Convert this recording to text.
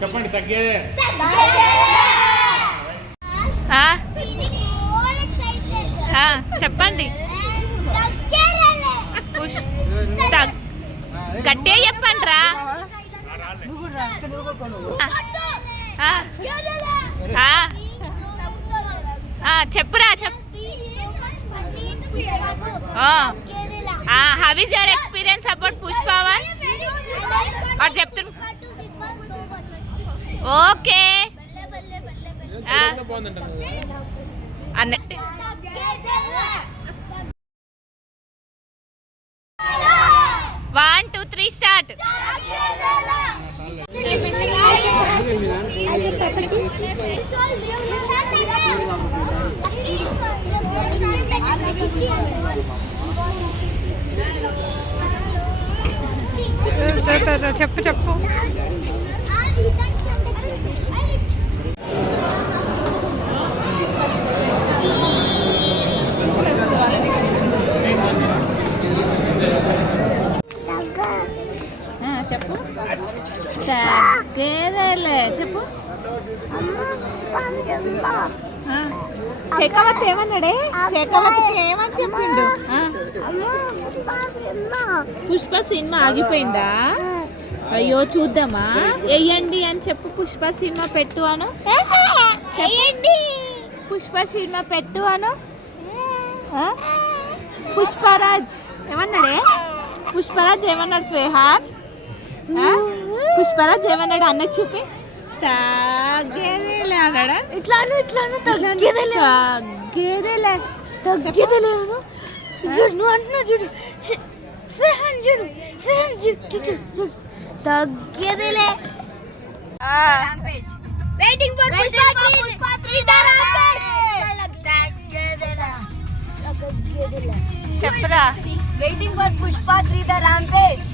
చెప్పండి తగ్గేదే. చెప్పండి గట్టిగా చెప్పండి రా. చెప్పురా చెప్పు. How is your experience about Pushpa 1? और చెప్తున్నా. ఓకే అన్నట్టు. One two three start. చెప్పు చెప్పు. చెప్పు తగ్గేదేలే. చెప్పు. శేఖావత్ ఏమన్నాడే? శేఖావత్కి ఏమని చెప్పిండు? పుష్ప సినిమా ఆగిపోయిందా? అయ్యో చూద్దామా. వెయ్యండి అని చెప్పు. పుష్ప సినిమా పెట్టు అను. పుష్ప సినిమా పెట్టు అను. పుష్పరాజ్ ఏమన్నాడే? పుష్పరాజ్ ఏమన్నాడు స్వేహార్? పుష్పరాజ్ ఏమన్నాడు అన్నకు చూపి. తగ్గేదేలే అన్నాడా? ఇట్లాను ఇట్లాను తగ్గేదేలే. తగ్గేదేలే తగ్గేదేలే చూడు. నువ్వు అంటున్నావు చూడు. స్వేహాన్ చూడు. స్వేహాన్ చూడు. తగ్గేదేలే. Waiting for Pushpa 3 the Rampage. తగ్గేదేలే. చెప్పరా. Waiting for Pushpa 3 the Rampage.